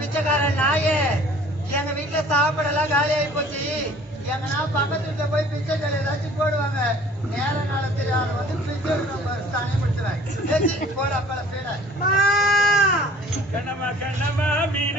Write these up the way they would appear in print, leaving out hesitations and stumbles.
பிச்சைக்காரன் நாயே எங்க வீட்டுல சாப்பாடெல்லாம் காலி ஆகி போச்சு. எங்கன்னா பக்கத்து வீட்டுல போய் பிச்சை கல் ஏதாச்சும் போடுவாங்க. நேர காலத்தில் அதை வந்து பிச்சை தனிப்படுத்துவேன். போட அப்பல பேட கண்ணம்மா கண்ணம்மா மீன்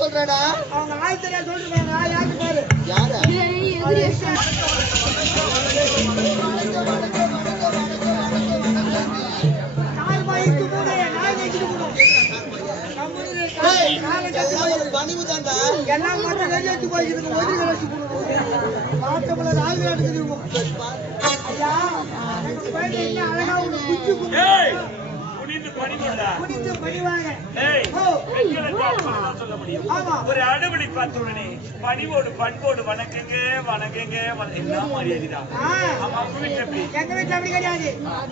சொல்றா அவங்க ஆயத்தரியா சொல்றாங்க. யாரு பாரு யாரு எல்லாம் மட்டும் வெளியேற்று போய்க்கு மாற்றமுள்ள நாலு நாட்டுக்கு ஐயா அழகா ஒரு குடிச்சு பணிவாங்க. ஒரு அனுமதி பார்த்துடனே பணிவோடு பண்போடு வணக்கங்க வணக்கங்க என்ன மரியாதைதான். எங்க வீட்டுல அப்படி கிடையாது.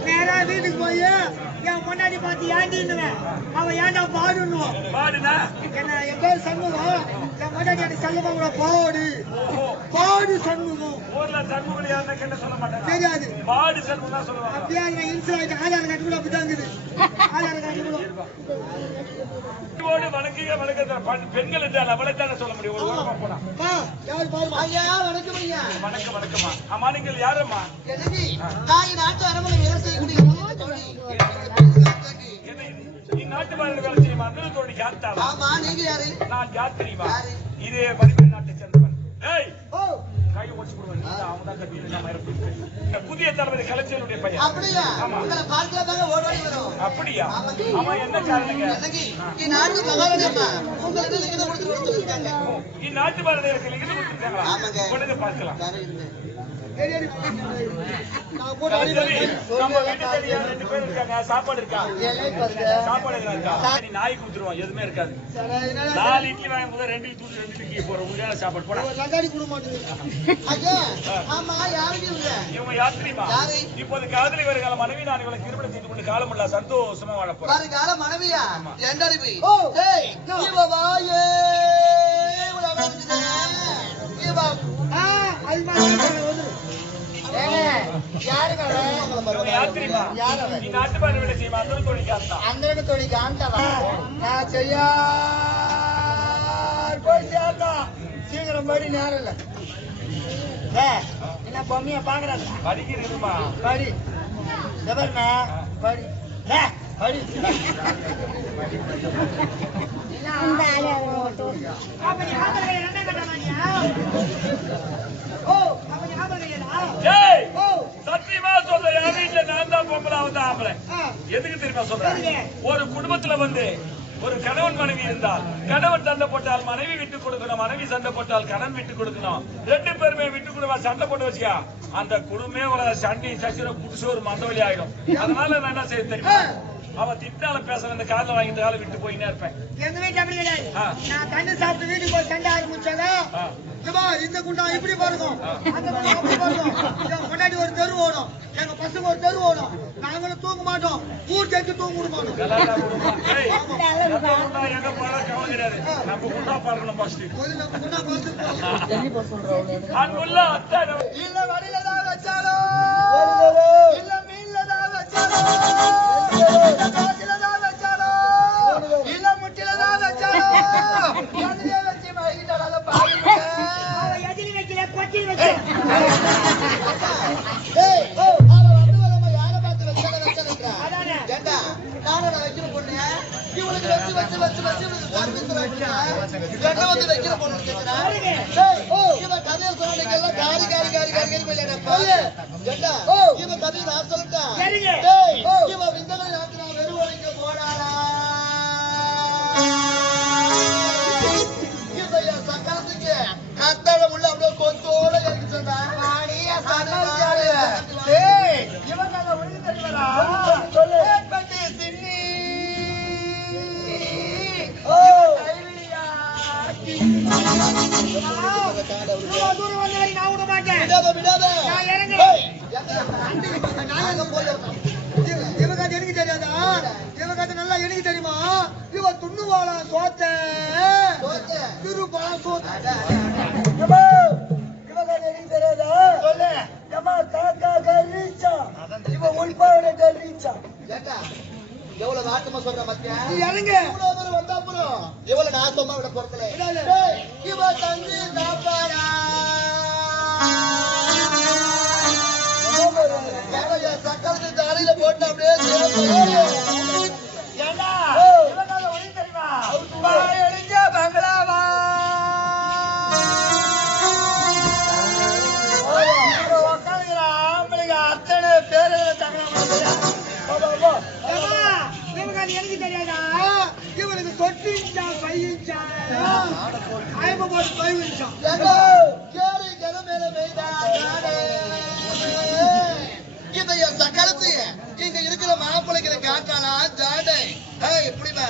நேரா வீட்டுக்கு போய் என் முன்னாடி பார்த்து ஏண்டின்னுவேன். அவன் ஏண்டா பாடுன்னுவான். பாடுனா என்ன என் பேர் சண்முகம். என் முன்னாடி எனக்கு சண்முகம் கூட பாடு பாடு சண்முகம். ஊர்ல சண்முகம் யாருன்னு கேட்ட சொல்ல மாட்டேன். தெரியாது பாடு சண்முகம் தான் சொல்லுவாங்க. அப்படியே இன்சூரன்ஸ் ஆதார் கார்டு கூட அப்படிதான் இருக்குது. ஆதார் கார்டு கூட வணக்கங்க வணக்கம் பெண்கள் என்றால் அவளைத்தானே சொல்ல முடியும். ஒரு ஓரமா போனா வணக்கம் வணக்கம்மா. அம்மா நீங்கள் யாரம்மா? நாட்டு அரண்மனை வேலை செய்யக்கூடிய நாட்டு வேலை செய்யுமா? அந்த தோழி யாத்தா? ஆமா நீங்க யாரு? நான் யார் தெரியுமா? இது பரிமள நாட்டை சேர்ந்தவன். ஏய் கை ஓச்சு போடுவேன். அவங்க தான் கட்டிட்டு நம்ம இருப்போம். புதிய தலைவரை கலைஞருடைய பையன். அப்படியா? உங்களை பார்க்கல தாங்க ஓடி வரோம். அப்படியா? ஆமா என்ன காரணங்க? இந்த நாட்டு மகாராஜா உங்களுக்கு லிங்கித கொடுத்துருக்காங்க. இந்த நாட்டு மகாராஜாக்கு லிங்கித கொடுத்துருக்காங்களா? ஆமாங்க. உடனே பார்க்கலாம். சாப்பாடு இருக்கா? சாப்பாடு இருக்கா? நாய் கொடுத்துருவோம். எதுவுமே இருக்காது. 4 இட்லி வாங்க போது 2 இட்லி 2 இட்லி போற உள்ள சாப்பாடு போட இவங்க யார் தெரியுமா? இப்போது காதலி வருகால மனைவி நான் இவளை திருமணம் செய்து கொண்டு காலமல்ல சந்தோஷமா வாழ போறேன். கால மனைவியா? சீக்கிரம் படி நேரம் இல்ல. என்ன பொம்மையா பாக்குறாங்க? படிக்கிறதுமா படி எவர்னா படி படி சத்தியமா சொல்றேன். எதுக்கு தெரியுமா சொல்றேன்? ஒரு குடும்பத்துல வந்து ஒரு கணவன் மனைவி இருந்தால் கணவன் சண்டை போட்டால் மனைவி விட்டு கொடுக்கணும், மனைவி சண்டை போட்டால் கணவன் விட்டு கொடுக்கணும். 2 பேருமே விட்டு கொடுவா சண்டை போட்டு வச்சுக்கா அந்த குடும்பமே ஒரு சண்டை சசிர புடிச்சு ஒரு மந்தவழி ஆயிடும். அதனால நான் என்ன செய்ய தெரியுமா, அவன் திட்டால பேசுற அந்த காலில் வாங்கிட்டு காலை விட்டு போயினே இருப்பேன். எங்க வீட்டு அப்படி கிடையாது. நான் கண்ணு சாப்பிட்டு வீட்டுக்கு போய் சண்டை ஆரம்பிச்சாங்க. இந்த குண்டா இப்படி பாருக்கும், அந்த குண்டா அப்படி பாருக்கும். எங்க முன்னாடி ஒரு தெரு ஓடும், எங்க பசங்க ஒரு தெரு ஓடும். நாங்களும் தூங்க மாட்டோம், ஊர் சேர்த்து தூங்க விட மாட்டோம். எங்க போறா கவலை கிடையாது, நம்ம குண்டா பாருக்கணும் ஃபர்ஸ்ட். நம்ம குண்டா பார்த்து அங்குள்ள அத்தை இல்ல வழியில தான் வச்சாலோ, இல்ல மீன்ல தான் வச்சாலோ, இல்ல காசில தான் வச்சாலோ, இல்ல முட்டில தான் வச்சாலோ, எதுலயே வச்சு மகிழ்ந்தால பாருங்க. எதிரி வைக்கல கொட்டில் வச்சு யார பார்த்து வச்சா அதானே ஏண்டா நானும் வைக்கிற பொண்ணு இவனுக்கு வச்சு வச்சு வச்சு வச்சு வந்து வைக்கிற பொண்ணு இவன் கதையை சொன்னதுக்கெல்லாம் காரி காரி காரி காரி காரி ஏண்டா இவன் கதையை நான் சொல்லிட்டேன். இவன் விந்தகளை நாட்டு நான் வெறுவழிக்க போடாடா இவன் சக்கரத்துக்கு கத்தாழ உள்ள அப்படியே கொத்தோட இறக்கி சொன்னான். இவன் கதை ஒழுங்கு தெரியுமா சொல்லு சின்னி தூரம் வந்து நான் விட மாட்டேன். இவங்க அது எனக்கு தெரியாதா? இவங்க அது நல்லா எனக்கு தெரியுமா? இவ துண்ணுவாளா சோத்த திருப்பாளா சோத்த இவங்க அது எனக்கு தெரியாதா? சொல்லு காக்கா கரீச்சா இவ உள்பாவோட கரீச்சா ஏண்டா எவ்வளவு நாட்டமா சொல்ற மத்தியா இறங்க இவ்வளவு பேர் வந்தா அப்புறம் எவ்வளவு நாட்டமா விட பொறுக்கல இவ தண்ணி சாப்பாடா சக்கரத்து தாரியில போட்டு அப்படியே ஏண்டா இவனால ஒளி தெரியுமா எழுஞ்ச பங்களாவா உட்காந்துக்கிற ஆம்பளைங்க அத்தனை பேரு எனக்கு தெரியாதா? இவனுக்கு தொட்டிச்சா பையன்ச்சா ஆயப்ப போட்டு பையன்ச்சான் கேளு ஜன மேல மெய்தா இதைய சக்கரத்து இங்க இருக்கிற மாப்பிள்ளைகளை காட்டானா ஜாடை எப்படிமா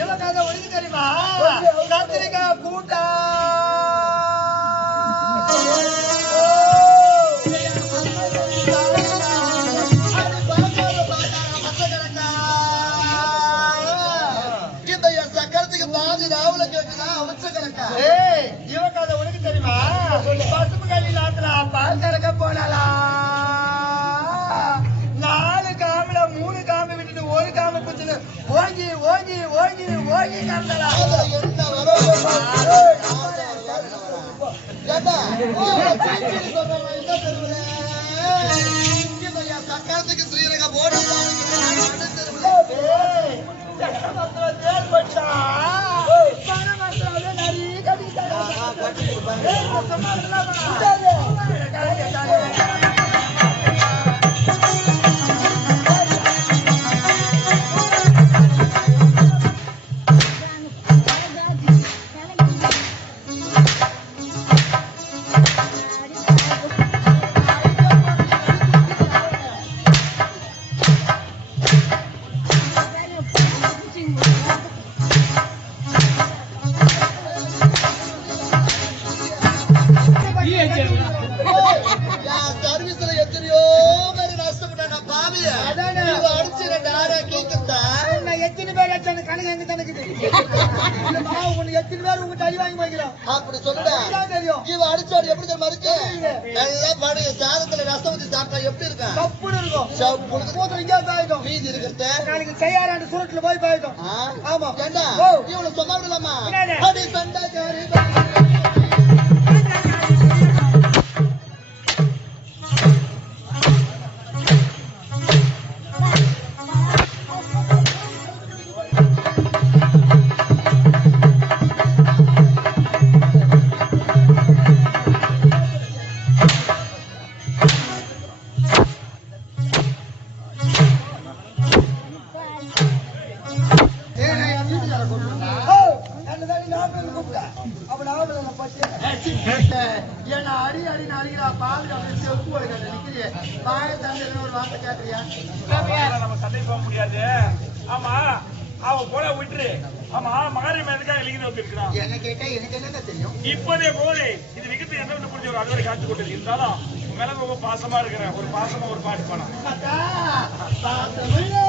இவன் ஒழுங்கு தெரியுமா? கத்திரிக்காய் கூட்டா சக்கரத்துக்கு பாதி ராவுல கேட்குதா அவச்ச கணக்கா? இவன் கதை உனக்கு தெரியுமா? பசுப்பு கல்லில் ஆத்துல பால் கறக்க போனாலா 4 காமில 3 காமி விட்டுட்டு 1 காமி பிடிச்சிட்டு ஓங்கி ஓங்கி ஓங்கி ஓங்கி கறந்தலா என்ன சக்கரத்துக்கு ஸ்ரீரங்க போட சர்வீஸ்ல எத்தனையோ பேரு நஷ்டப்பட்ட பாவிய அடிச்சு 2 ஆறா கேக்குதா எத்தனை பேர் கணக்கு எங்க கணக்குது எத்தனை பேர் உங்க தள்ளி வாங்கி வைக்கிறோம் அப்படி சொல்லுடா தெரியும் இவ அடிச்சாடு எப்படி தெரியுமா இருக்கு நல்லா பழைய சாதத்துல ரசம் ஊத்தி சாப்பிட்டா எப்படி இருக்கும் சப்புன்னு இருக்கும் சப்புன்னு இங்கே பாயிடும் மீதி இருக்கிறத நாளைக்கு செய்யாராண்டு சுருட்டுல போய் பாயிடும் ஆமா ஏண்டா இவளை சொன்னா விடலாமா அடி சண்டாச்சாரி ஏய், நான் என் வீட்டுக்கார கூப்பிடுறேன்டா. என்னதான் நீ ஆம்பளை கூப்பிட்ட? அப்ப நான் ஆம்பளை நான் பச்சை. என்ன அடி அடின்னு அடிக்கிறா, பாலுக்கு அப்படியே செப்பு போடுங்க நிக்கிறியே. வாய தந்தைன்னு ஒரு வார்த்தை கேட்கறியா? நம்ம சண்டை போக முடியாது. ஆமா அவ போல விட்டுரு. ஆமா மகாரியம் எதுக்காக லிங்கிட்டு வந்திருக்கிறான்? என்ன கேட்டா எனக்கு என்னங்க தெரியும்? இப்போதே போது இது விகித்து என்ன வந்து புரிஞ்ச ஒரு அதுவரை காத்து கொண்டு இருந்தாலும் உன் மேல ரொம்ப பாசமா இருக்கிறேன். ஒரு பாசமா ஒரு பாட்டு போனா அக்கா, பாசமில்லை